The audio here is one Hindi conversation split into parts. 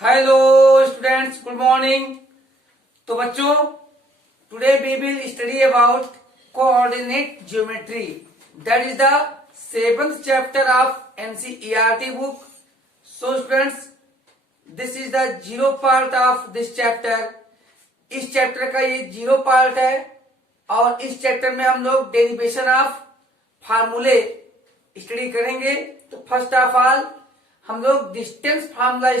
Hello students, good morning. तो बच्चों, today we will study about coordinate geometry. That is the 7th chapter of NCERT book. So students, this is the zero part of this chapter. इस चैप्टर का ये जीरो पार्ट है और इस चैप्टर में हम लोग डेरिवेशन ऑफ फार्मूले स्टडी करेंगे। तो फर्स्ट ऑफ ऑल हम लोग डिस्टेंस फार्मूला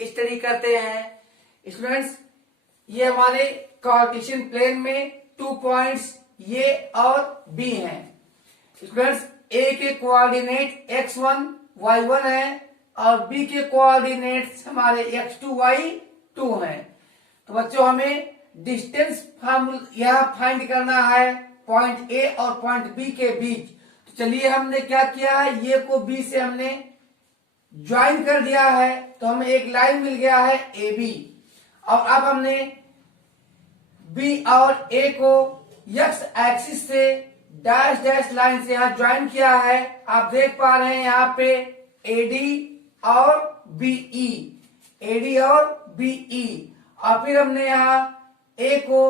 स्टडी करते हैं। स्टूडेंट्स, ये हमारे कार्टेशियन प्लेन में 2 पॉइंट्स ए और बी हैं। स्टूडेंट्स, ए के कोऑर्डिनेट x1 y1 है और बी के कोऑर्डिनेट्स हमारे x2 y2 हैं। तो बच्चों, हमें डिस्टेंस फार्मूला यहाँ फाइंड करना है पॉइंट ए और पॉइंट बी के बीच। तो चलिए, हमने क्या किया है, ये को बी से हमने ज्वाइन कर दिया है, तो हमें एक लाइन मिल गया है ए बी। और अब हमने बी और ए को एक्स एक्सिस से डैश डैश लाइन से यहाँ ज्वाइन किया है। आप देख पा रहे हैं यहाँ पे एडी और बीई, एडी और बीई। और फिर हमने यहाँ ए को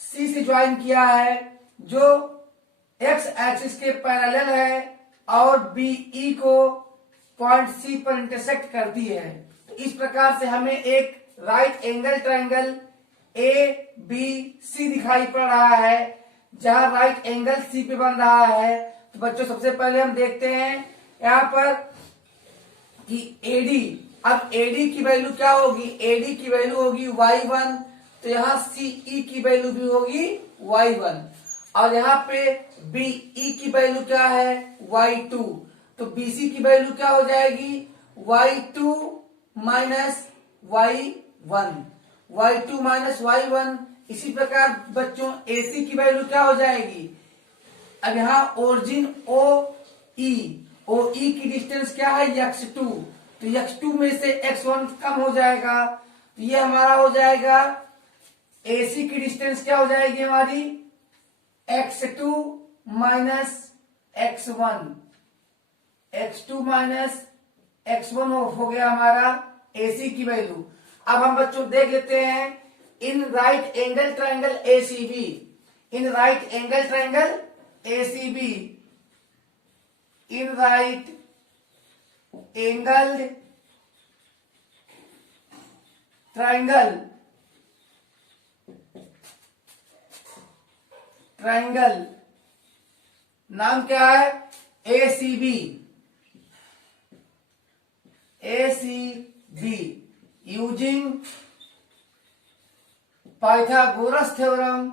सी से ज्वाइन किया है जो एक्स एक्सिस के पैरेलल है और बीई को पॉइंट सी पर इंटरसेक्ट करती है। तो इस प्रकार से हमें एक right angle triangle A B C दिखाई पड़ रहा है, जहां राइट एंगल सी पे बन रहा है। तो बच्चों, सबसे पहले हम देखते हैं यहाँ पर कि एडी, अब एडी की वैल्यू क्या होगी, एडी की वैल्यू होगी y1, तो यहाँ सीई की वैल्यू भी होगी y1 और यहाँ पे बीई की वैल्यू क्या है y2, तो बीसी की वैल्यू क्या हो जाएगी y2 minus y1, y2 minus y1। इसी प्रकार बच्चों, एसी की वैल्यू क्या हो जाएगी, अब यहाँ ओरिजिन ओई की डिस्टेंस क्या है x2, तो x2 में से x1 कम हो जाएगा, तो ये हमारा हो जाएगा एसी की डिस्टेंस क्या हो जाएगी हमारी x2 minus x1, x2 minus x1 हो गया हमारा AC की वैल्यू। अब हम बच्चों देख लेते हैं in right angle triangle ACB, in right angle triangle ACB, in right angle triangle नाम क्या है ACB, using Pythagoras theorem.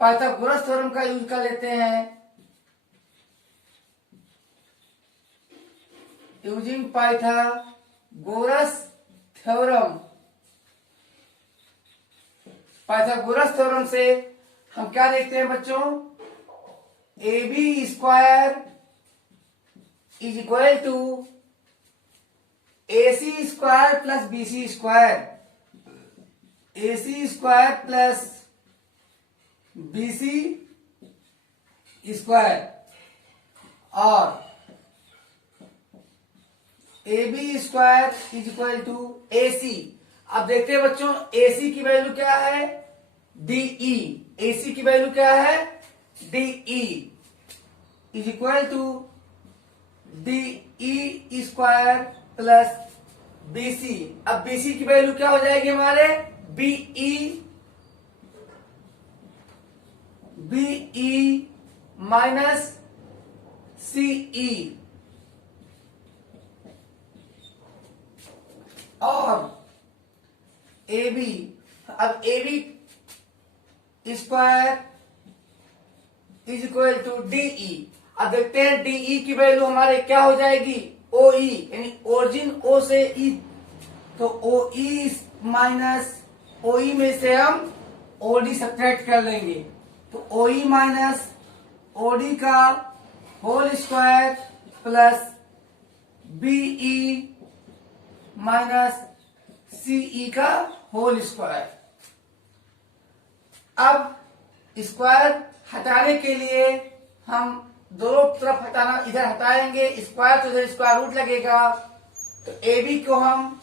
Pythagoras theorem का यूज कर लेते हैं, using Pythagoras theorem. Pythagoras theorem से हम क्या देखते हैं बच्चों, A B square is equal to AC square plus BC square, AC square plus BC square और AB square is equal to AC। अब देखते हैं बच्चों, AC की वैल्यू क्या है DE, AC की वैल्यू क्या है DE is equal to DE square plus BC। अब BC की वैल्यू क्या हो जाएगी हमारे BE माइनस CE और AB। अब AB square is equal to DE। अब देखते हैं DE की वैल्यू हमारे क्या हो जाएगी OE, यानी ओरिजिन O से E, तो OE माइनस OE में से हम OD सब्ट्रैक्ट कर लेंगे, तो OE माइनस OD का whole square plus BE minus CE का होल स्क्वायर। अब स्क्वायर हटाने के लिए हम दोनों तरफ हटाना, इधर हटाएंगे स्क्वायर तो इधर स्क्वायर रूट लगेगा, तो AB को हम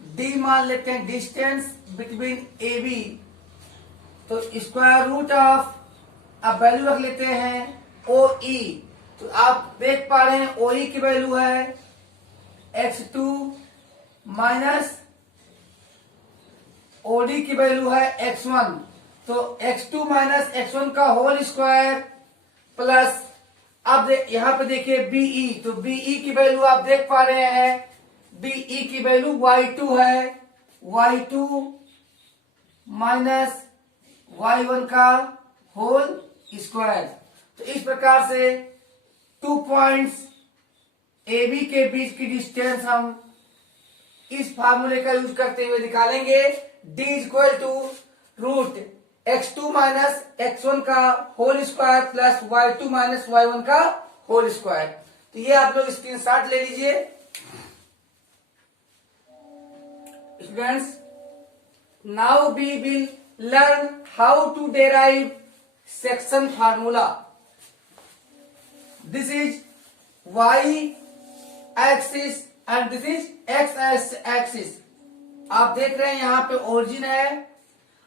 डी मान लेते हैं डिस्टेंस बिटवीन ए बी, तो स्क्वायर रूट ऑफ, अब वैल्यू रख लेते हैं ओ ई। तो आप देख पा रहे हैं ओ ई की वैल्यू है x2 माइनस ओडी की वैल्यू है x1। तो x2 माइनस x1 का होल स्क्वायर प्लस, अब यहां पे देखिए बीई, तो बीई की वैल्यू आप देख पा रहे हैं, बीई की वैल्यू y2 है, y2 माइनस y1 का होल स्क्वायर। तो इस प्रकार से 2 पॉइंट्स ए बी के बीच की डिस्टेंस हम इस फार्मूले का यूज करते हुए निकालेंगे। d is equal to root x2 minus x1 का whole square plus y2 minus y1 का होल स्क्वायर। तो ये आप लोग स्क्रीनशॉट ले लीजिए students. Now we will learn how to derive section formula. This is y axis and this is x axis. आप देख रहे हैं यहाँ पे ओरिजिन है,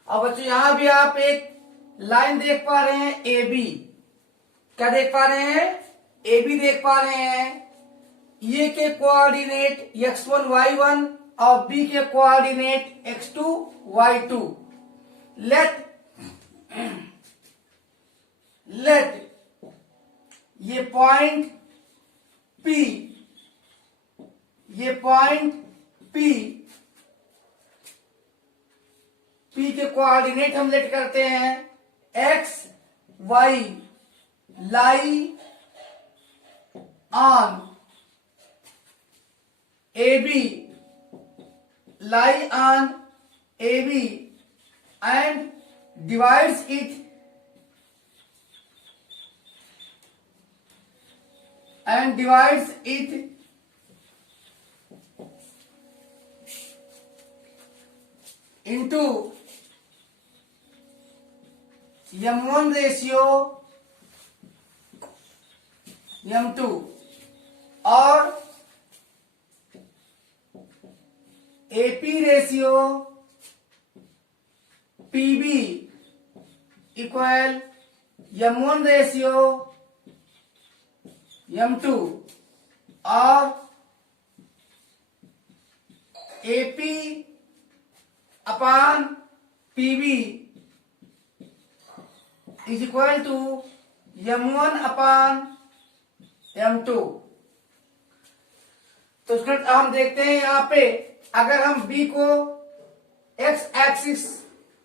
और बच्चों यहां भी आप एक लाइन देख पा रहे हैं ए बी। क्या देख पा रहे हैं? ए बी देख पा रहे हैं। ये के कोऑर्डिनेट x1 y1 और बी के कोऑर्डिनेट x2 y2। लेट ये पॉइंट P, ये पॉइंट P के कोऑर्डिनेट हम लेट करते हैं x y lie on AB, lie on AB and divides it into M1 ratio M2 और AP ratio PB equal M1 ratio M2 और AP upon PB is equal to M1 upon M2। तो स्टूडेंट हम देखते हैं यहाँ पे, अगर हम B को x एक्सिस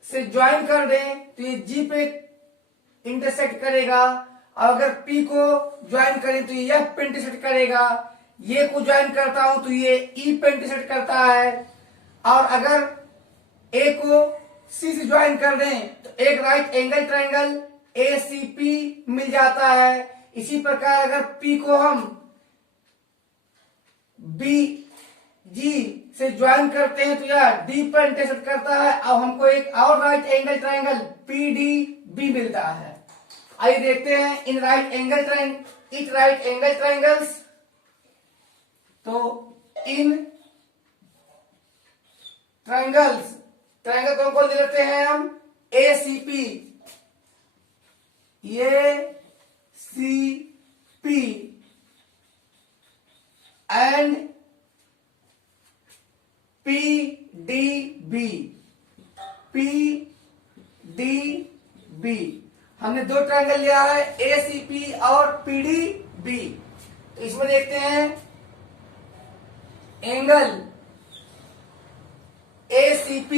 से ज्वाइन कर दें तो ये G पे इंटरसेक्ट करेगा, और अगर P को ज्वाइन करें तो ये F पे इंटरसेक्ट करेगा। ये को ज्वाइन करता हूं तो ये E पे इंटरसेक्ट करता है, और अगर A को C से ज्वाइन कर दें तो एक राइट एंगल ट्रायंगल ACP मिल जाता है। इसी प्रकार अगर P को हम BG से ज्वाइन करते हैं तो यह D पर इंटरसेक्ट करता है, अब हमको एक और राइट एंगल ट्रायंगल PDB मिलता है। आइए देखते हैं इन राइट एंगल ट्रायंगल्स। तो इन ट्रायंगल कौन कौन ले लेते हैं हम? ACP, ACP and PDB। हमने दो ट्रायंगल लिया है ACP और PDB। तो इसमें देखते हैं angle ACP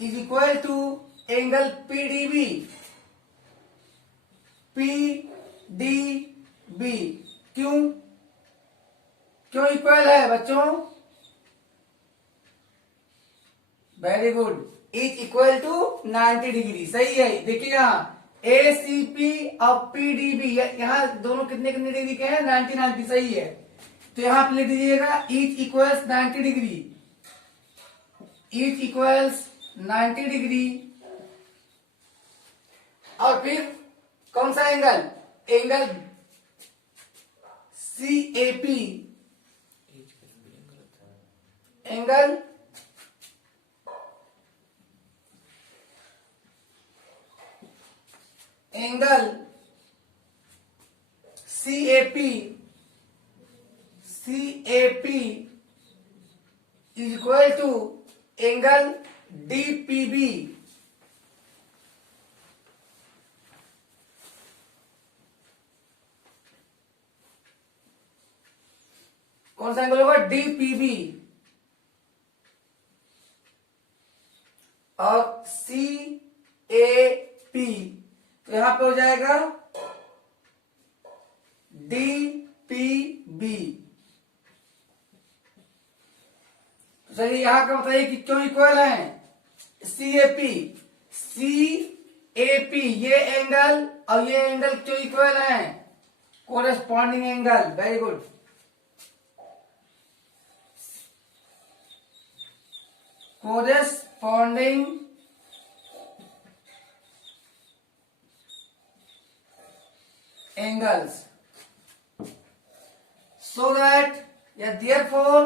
is equal to angle PDB। क्यों इक्वल है बच्चों? Very good, is equal to 90 degree. सही है, देखिए यहाँ ACP और PDB यहाँ दोनों कितने कितने डिग्री के हैं? 90 सही है। तो यहाँ पे लिख दीजिएगा is equals 90 degree, is equals 90 degree. और फिर कौन सा angle? Angle CAP angle CAP is equal to angle DPB। कौन सा एंगल होगा? DPB। और CAP तो यहां पे हो जाएगा DPB। तो चलिए यहां का बताइए कि क्यों इक्वल है? CAP ये एंगल और ये एंगल क्यों इक्वल है? Corresponding angle. Very good. Corresponding angles so that therefore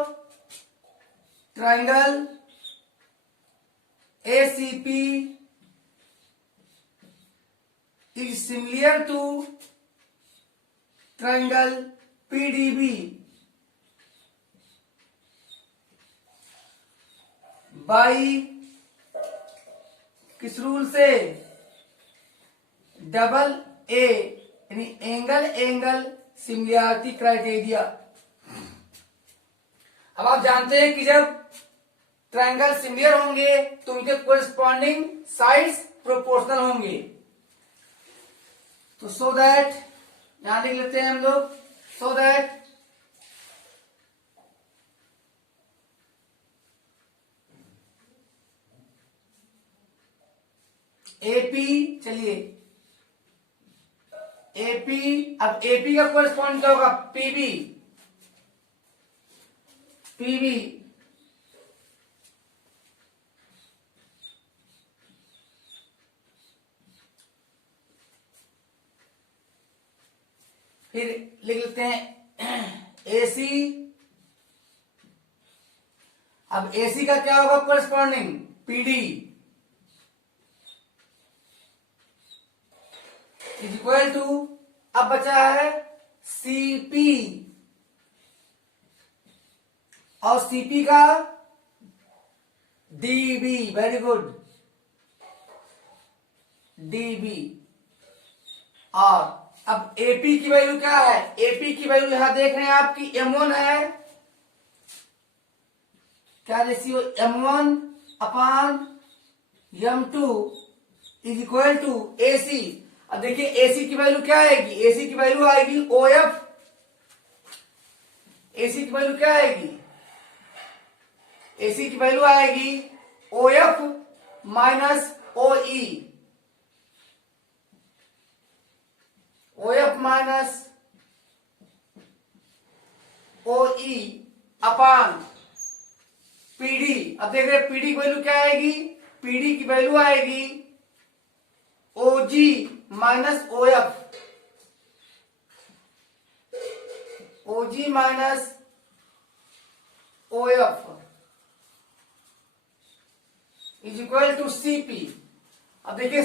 triangle ACP is similar to triangle PDB by किस रूल से? डबल ए यानी एंगल सिमिलरिटी क्राइटेरिया। अब आप जानते हैं कि जब ट्रायंगल सिमिलर होंगे तो उनके कोरिस्पॉन्डिंग साइड्स प्रोपोर्शनल होंगे। तो सो दैट यहां लिख लेते हैं हम लोग, सो दैट एपी, चलिए एपी, अब एपी का कोरिस्पॉन्ड क्या होगा? पीबी। फिर लिख लेते हैं एसी। अब एसी का क्या होगा corresponding? PD is equal to, अब बचा है सीपी और सीपी का डीबी। Very good, dB. और अब एपी की वैल्यू क्या है? एपी की वैल्यू यहां देख रहे हैं आपकी M1 है। क्या ratio? M1 upon M2 is equal to AC। अब देखिए AC की वैल्यू क्या आएगी? AC की वैल्यू आएगी OF। AC की वैल्यू क्या आएगी? AC की वैल्यू आएगी OF minus OE। OF minus OE upon PD। अब देख रहे PD की वैल्यू क्या आएगी? PD की वैल्यू आएगी OG minus OF। OG minus OF is equal to CP। अब देखिए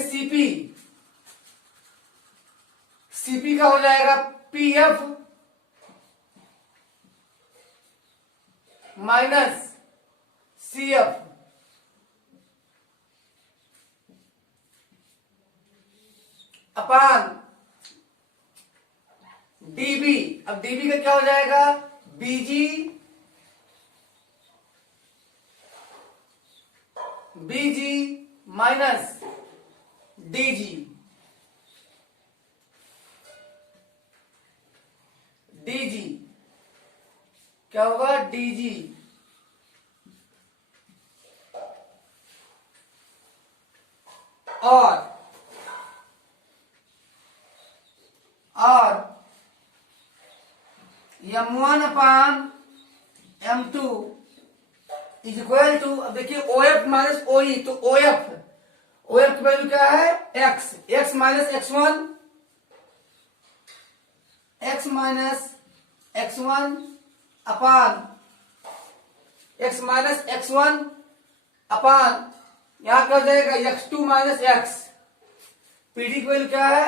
CP का हो जाएगा PF minus CF upon DB। अब DB का क्या हो जाएगा? BG minus DG। क्या होगा? DG। और M1 upon M2 is equal to, अब देखिए OF माइनस OE, तो OF की वैल्यू क्या है? X minus X1, X minus X1 अपान x माइनस x1 अपान यहां क्या हो जाएगा x2 माइनस x। पीडी की वैल्यू क्या है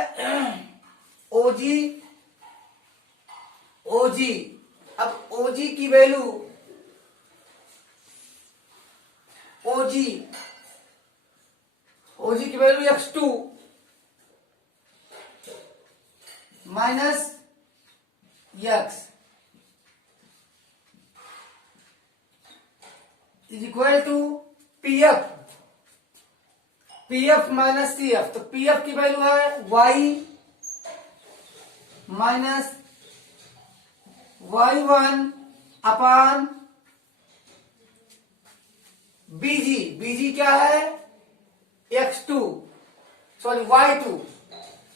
ओजी ओजी। अब ओजी की वैल्यू ओजी ओजी की value x2 minus x is equal to PF PF minus CF. तो पीएफ की वैल्यू है y minus y1 upon BG. BG क्या है x2 सॉरी y2।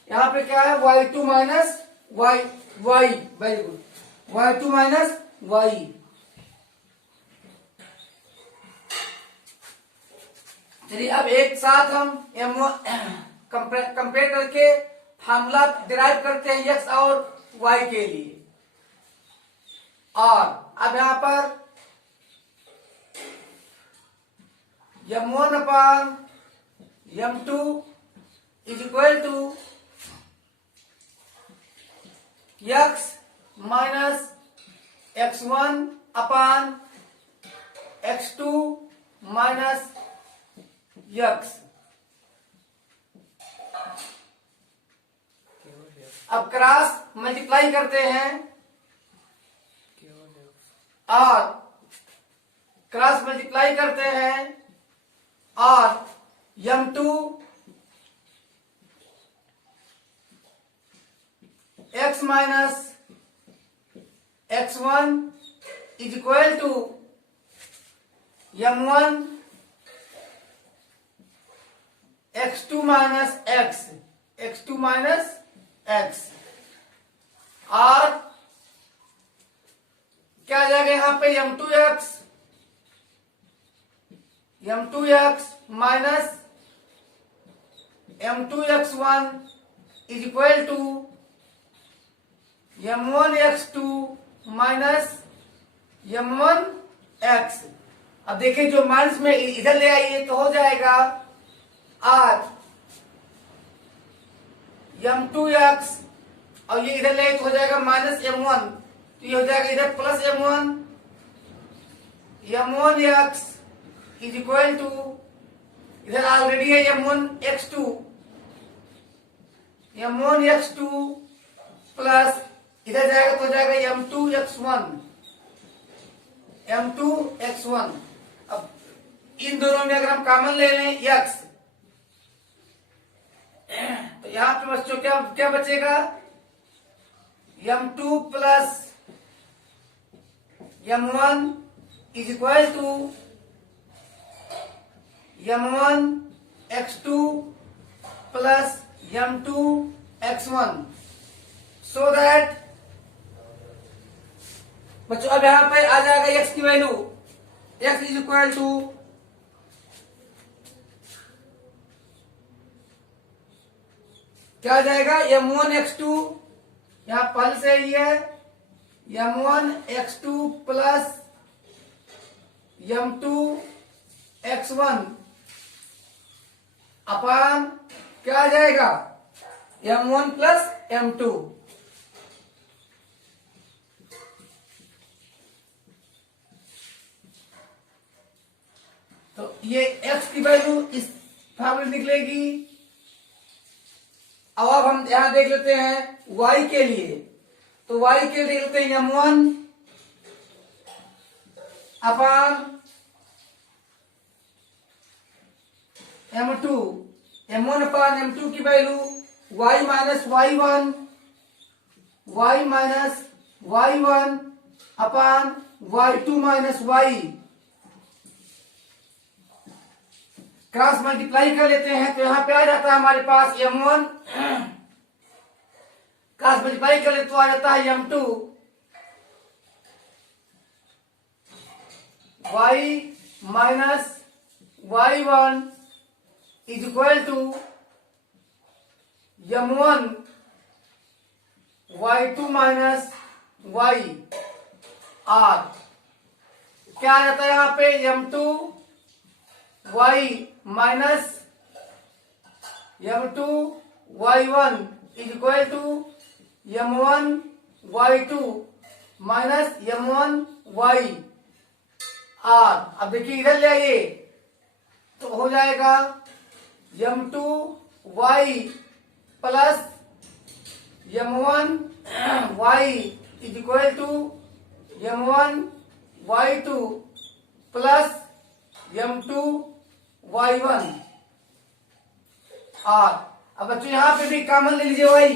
यहां पे क्या है y2 minus y very good y2 minus y। चलिए अब एक साथ हम कंपेयर करके फार्मूला डिराइव करते हैं x और y के लिए। और अब यहां पर m1 upon m2 is equal to x minus x1 upon x2 minus x। अब क्रॉस मल्टीप्लाई करते हैं और क्रॉस मल्टीप्लाई करते हैं और m2 x minus x1 is equal to m1 x2 minus x2 minus x। और क्या आ जाएगा यहां पे m2x minus m2x1 is equal to m1x2 minus m1x। अब देखिए जो माइनस में इधर ले आइए तो हो जाएगा r m2x और ये इधर ले तो हो जाएगा माइनस m1। तो ये हो जाएगा इधर plus m1x is equal to इधर ऑलरेडी है m1x2 प्लस इधर जाएगा तो हो जाएगा m2x1। अब इन दोनों में अगर हम कॉमन ले लें x तो यहां पे बच्चों क्या क्या बचेगा m2 plus m1 is equal to m1x2 plus m2x1। So that बच्चों अब यहां पे आ जाएगा x की value x is equal to क्या आ जाएगा m1x2 यहां पहले से ही है m1x2 प्लस m2x1 अपान क्या आ जाएगा m1 प्लस m2। तो ये x की वैल्यू इस फॉर्मूले निकलेगी। अब हम यहां देख लेते हैं y के लिए। तो y के लिए लेते हैं m1 upon m2। m1 upon m2 की वैल्यू y माइनस y1 अपान y2 minus y। Cross multiply कर लेते हैं तो यहां पे आ जाता है हमारे पास m1 क्रॉस मल्टीप्लाई कर लेते तो आ जाता है m2 y minus y1 is equal to m1 y2 minus y। और क्या आ जाता है यहाँ पे m2 y minus m2 y1 is equal to m1 y2 minus m1 y r। अब देखिए इधर ले आइए तो हो जाएगा m2 y plus m1 y is equal to m1 y2 plus m2 y1 r। अब बच्चों यहां पे भी कॉमन ले लीजिए y।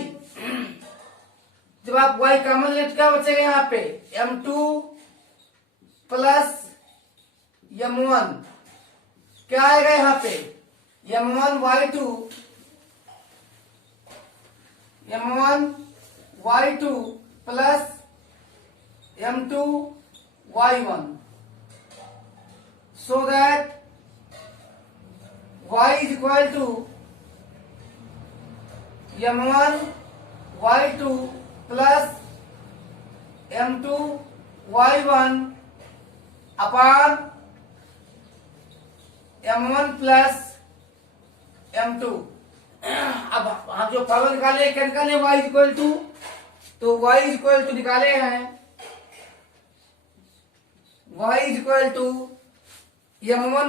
जब आप y कॉमन ले तो क्या बचेगा यहाँ पे m2 प्लस m1। क्या आएगा यहाँ पे m1 y2 plus m2 y1 so that y is equal to m1 y2 plus m2 y1 upon m1 plus m2। अब हम जो फॉर्मूला निकाले क्या निकाले y इक्वल टू, तो y इक्वल टू निकाले हैं y equal to m1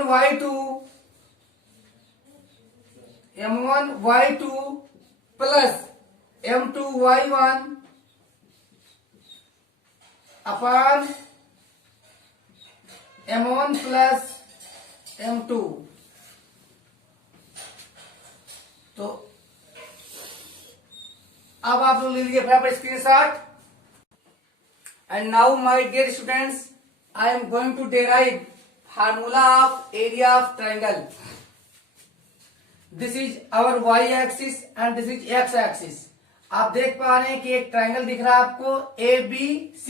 y2 plus m2 y1 upon m1 plus m2। तो अब आप लोग ले लीजिए फटाफट screenshot. And now my dear students, I am going to derive formula of area of triangle. This is our y axis and this is x axis. आप देख पा रहे हैं कि एक ट्राइंगल दिख रहा है आपको ABC।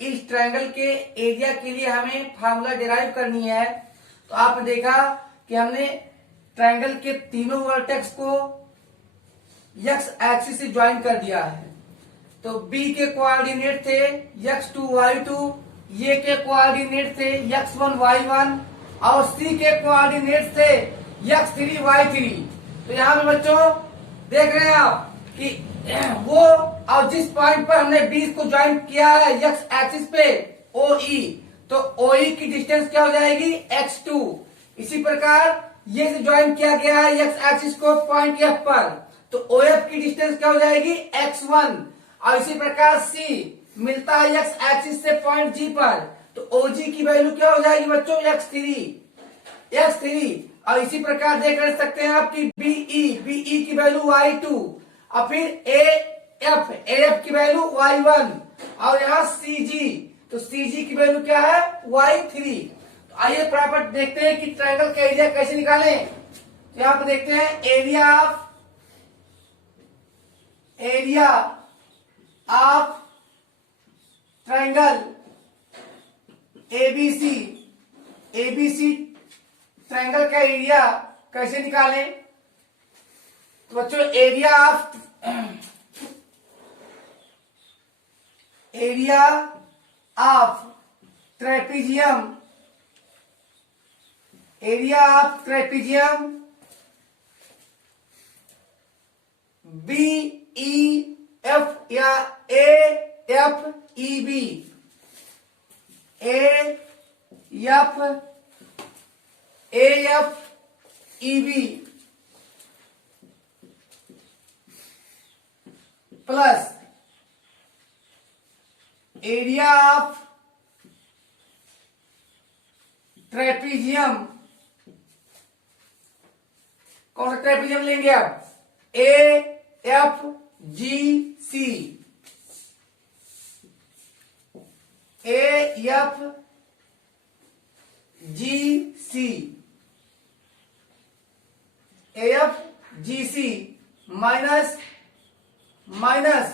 इस ट्राइंगल के एरिया के लिए हमें फार्मूला डिराइव करनी है। तो आपने देखा कि हमने ट्राइंगल के तीनों वर्टेक्स को x एक्सिस से ज्वाइन कर दिया है। तो B के कोऑर्डिनेट थे x2 y2, ये के कोऑर्डिनेट थे x1 y1 और C के कोऑर्डिनेट थे x3 y3। तो यहाँ पे बच्चों देख रहे हैं आप कि वो और जिस पॉइंट पर हमने B को ज्वाइन किया है x एक्सिस पे OE, तो OE की डिस्टेंस क्या हो जाएगी x2। इसी प्रकार ये से ज्वाइन किया गया है x एक्सिस को पॉइंट F पर, तो OF की डिस्टेंस क्या हो जाएगी x1। और इसी प्रकार C मिलता है x एक्सिस से पॉइंट G पर, तो OG की वैल्यू क्या हो जाएगी बच्चों x3। और इसी प्रकार देख कर सकते हैं आप कि BE की वैल्यू y2 और फिर AF की वैल्यू y1 और यहाँ CG, तो CG की वैल्यू क्या है y3। तो आइए फटाफट देखते हैं कि ट्राइंगल का एरिया कैसे निकालें। तो यहाँ पर देखते हैं area of triangle ABC triangle का एरिया कैसे निकालें। तो बच्चों एरिया ऑफ ट्रेपीजियम BEF या AFEB plus area of trapezium. कौन सा ट्रेपीजियम लेंगे आप AFGC minus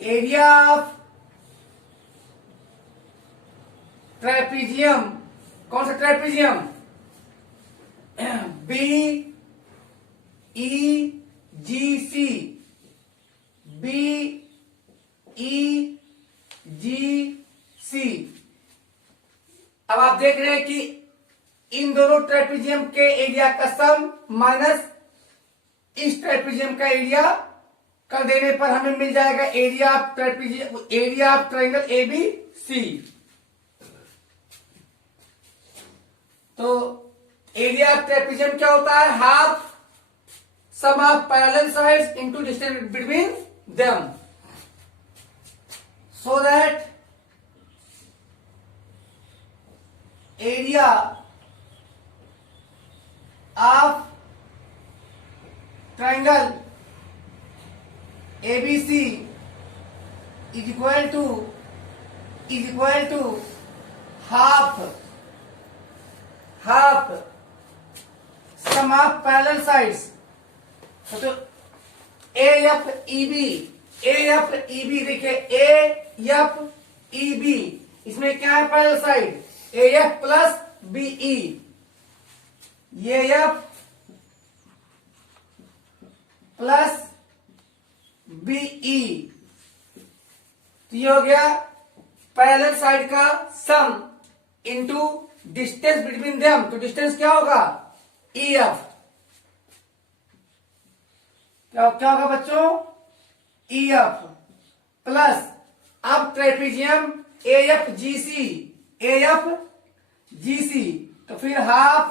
area of trapezium. कौन सा ट्रेपीजियम BEGC देख रहे हैं कि इन दोनों ट्रेपेजियम के एरिया का सम माइनस इस ट्रेपेजियम का एरिया कर देने पर हमें मिल जाएगा area of trapezium, area of triangle ABC. तो एरिया ऑफ ट्रेपेजियम क्या होता है? Half sum of parallel sides into distance between them, so that area of triangle ABC is equal to half sum of parallel sides। तो AFEB देखिए AFEB इसमें क्या है? Parallel side AF plus BE, AF plus BE। तो ये हो गया पैरेलल साइड का सम इनटू डिस्टेंस बिटवीन देम। तो डिस्टेंस क्या होगा? EF। क्या होगा बच्चों? EF प्लस अब ट्रेपेजियम AFGC, तो फिर हाफ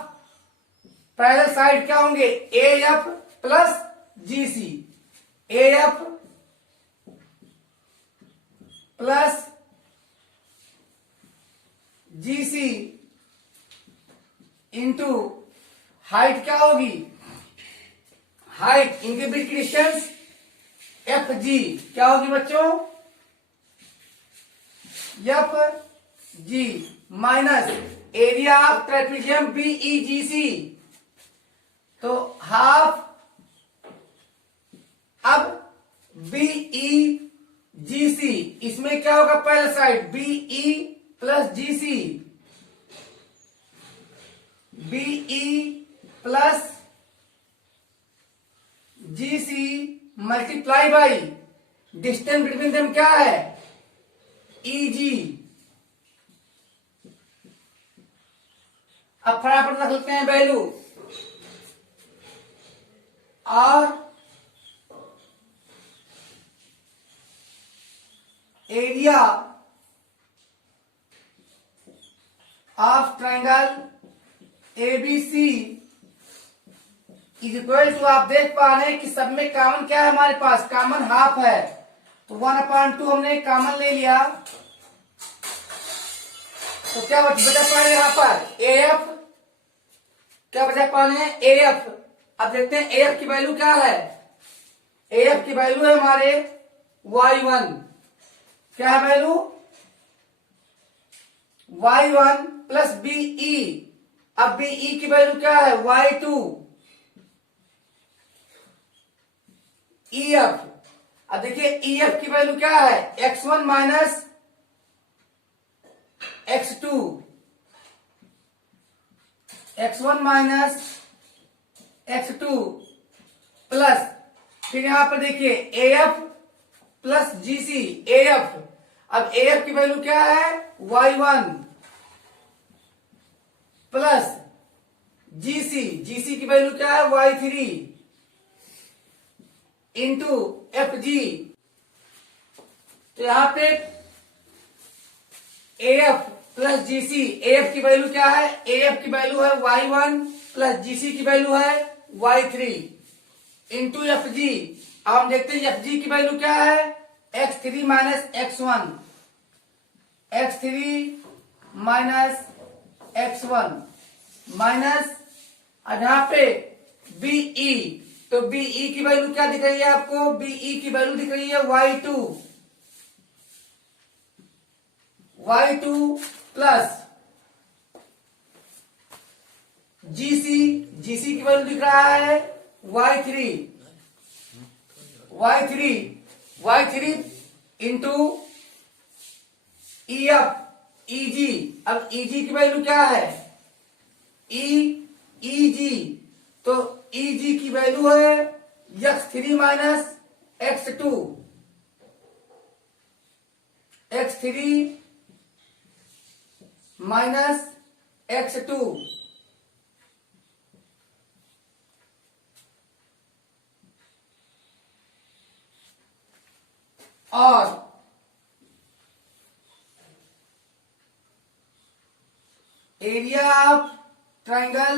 पैरेलल साइड क्या होंगे? AF plus GC, AF plus GC into height क्या होगी? हाइट इनके बीच की डिस्टेंस FG क्या होगी बच्चों? FG minus area of trapezium BEGC, तो हाफ अब BEGC इसमें क्या होगा? पहला side BE plus GC, BE plus GC multiply by distance between them क्या है? EG। अब फटाफट रख लेते हैं वैल्यू, और area of triangle ABC is equal to, आप देख पा रहे हैं कि सब में कॉमन क्या है? हमारे पास कॉमन हाफ है, तो 1/2 हमने कॉमन ले लिया, तो क्या बचा पा रहे यहाँ पर? AF। क्या बचा पा रहे हैं? AF। अब देखते हैं AF की वैल्यू क्या है? AF की वैल्यू है हमारे Y1। क्या है वैल्यू? Y1 plus BE। अब BE की वैल्यू क्या है? Y2। EF, अब देखिए EF की वैल्यू क्या है? X1 minus X2, X1 minus X2 plus, फिर यहां पर देखिए AF प्लस GC, AF। अब AF की वैल्यू क्या है? Y1 प्लस GC की वैल्यू क्या है? Y3 into FG। तो यहां पे AF प्लस GC, AF की वैल्यू क्या है? AF की वैल्यू है Y1 प्लस GC की वैल्यू है Y3 इंटू FG। अब हम देखते हैं FG की वैल्यू क्या है? X3 minus X1, X3 minus X1 minus, अब यहां पे BE, तो BE की वैल्यू क्या दिख रही है आपको? BE की वैल्यू दिख रही है Y2 प्लस GC की वैल्यू दिख रहा है Y3 इंटू EG। अब EG की वैल्यू क्या है? EG, तो EG की वैल्यू है X3 minus X2, X3 minus x2 और area of triangle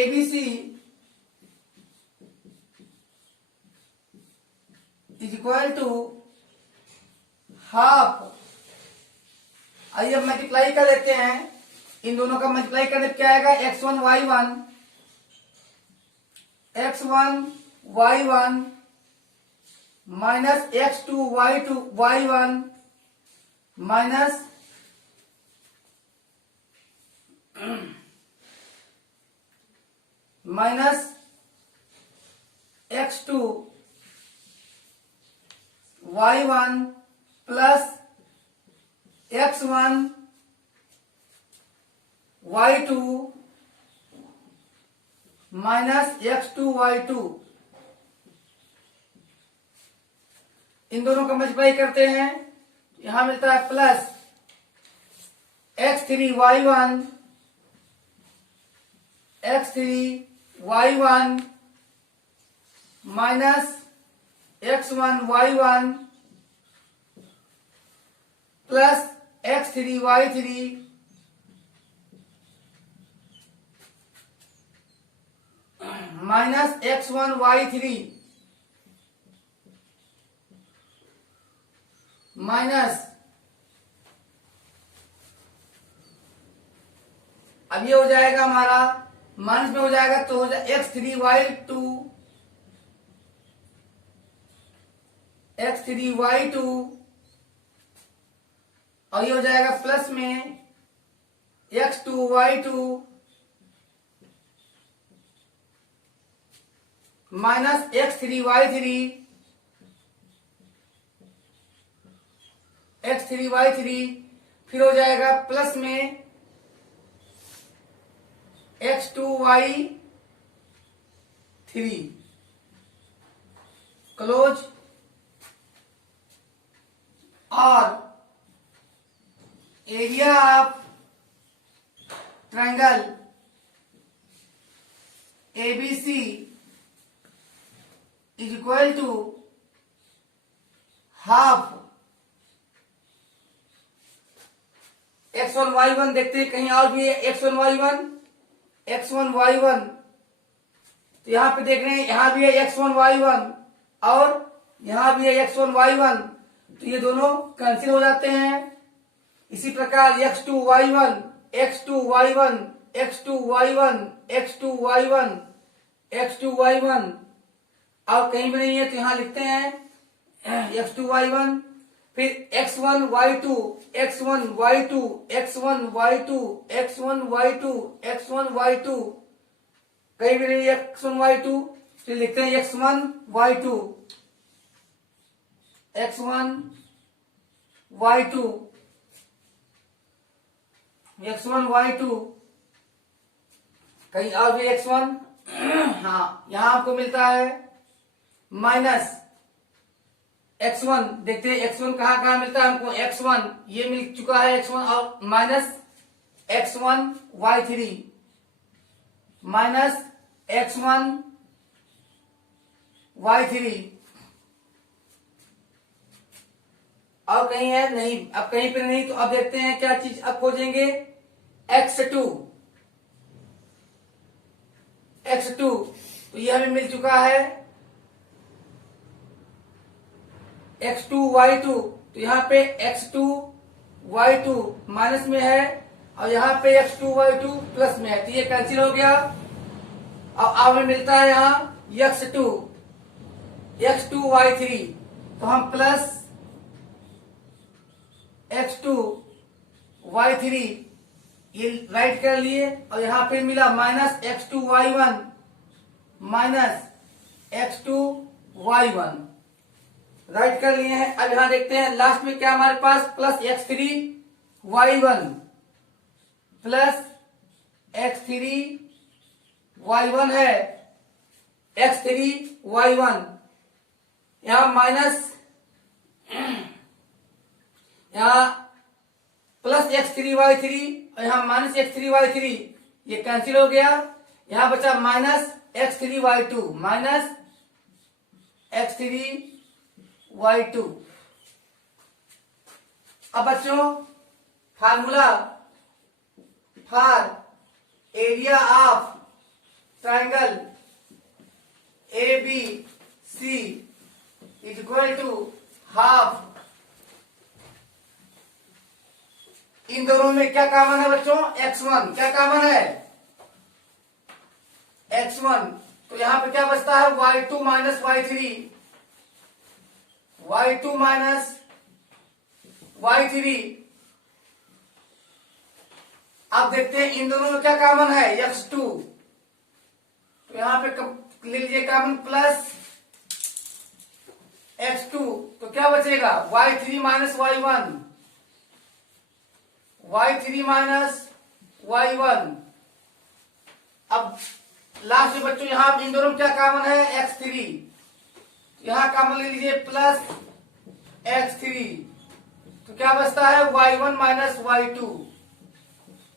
ABC is equal to half. आइए अब मल्टीप्लाई कर लेते हैं। इन दोनों का मल्टीप्लाई करने पे क्या आएगा, x1 y1 minus x2 y1 minus x2 y1 plus x1 y2 minus x2 y2। इन दोनों का मल्टीप्लाई करते हैं, यहां मिलता है plus x3 y1 minus x1 y1 plus x3 y3 minus x1 y3 minus, अब ये हो जाएगा हमारा माइनस में हो जाएगा तो हो जाएगा x3 y2 और ये हो जाएगा प्लस में x2 y2 minus x3 y3 फिर हो जाएगा प्लस में x2 y3 क्लोज। और area of triangle ABC is equal to half. x1 y1 देखते हैं कहीं और भी है, x1 y1 तो यहां पे देख रहे हैं, यहां भी है x1 y1 और यहां भी है x1 y1 तो ये दोनों कैंसिल हो जाते हैं। इसी प्रकार x2 y1 और कहीं भी नहीं है तो यहां लिखते हैं x2 y1 फिर x1 y2 कहीं भी नहीं x1 y2 फिर लिखते हैं x1 y2 कहीं और भी x1 हाँ यहां आपको मिलता है माइनस x1। देखते हैं x1 कहां कहां मिलता है हमको, x1 ये मिल चुका है x1 और minus x1 y3 minus x1 y3 और कहीं है नहीं, अब कहीं पे नहीं तो अब देखते हैं क्या चीज अब खोजेंगे x2 तो यह हमें मिल चुका है x2 y2 तो यहाँ पे x2 y2 माइनस में है और यहाँ पे x2 y2 प्लस में है तो ये कैंसिल हो गया। अब हमें मिलता है यहाँ x2 y3 तो हम प्लस x2 y3 ये राइट कर लिए और यहाँ पे मिला minus x2 y1 minus x2 y1 right कर लिए हैं। अब यहां देखते हैं लास्ट में क्या हमारे पास प्लस x3 y1 है x3 y1 यहां माइनस यहां प्लस x3y3 और यहाँ माइनस x3y3, ये कैंसिल हो गया। यहाँ बचा माइनस x3y2, माइनस x3y2। अब बच्चों formula for area of triangle ABC is equal to half. इन दोनों में क्या कॉमन है बच्चों? x1। क्या कॉमन है? x1। तो यहां पे क्या बचता है? y2 minus y3, y2 minus y3। अब देखते हैं इन दोनों में क्या कॉमन है? x2। तो यहां पे ले लीजिए कॉमन प्लस x2। तो क्या बचेगा? y3 minus y1, y3 minus y1। अब लास्ट में बच्चों यहां इन दोनों में क्या कॉमन है? x3। यहां कॉमन ले लीजिए प्लस x3। तो क्या बचता है? y1 minus y2,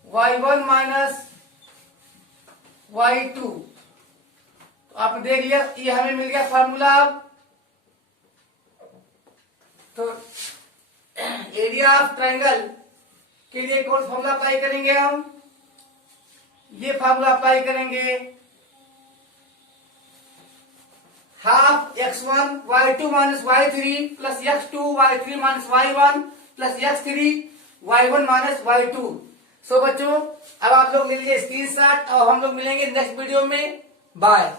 y1 minus y2। तो आपने देख लिया, ये हमें मिल गया फार्मूला। अब तो एरिया ऑफ ट्रायंगल के लिए कौन फार्मूला अप्लाई करेंगे? हम ये फार्मूला अप्लाई करेंगे, half x1 y2 minus y3 plus x2 y3 minus y1 plus x3 y1 minus y2। सो बच्चों अब आप लोग ले लीजिए स्क्रीनशॉट और हम लोग मिलेंगे नेक्स्ट वीडियो में। बाय।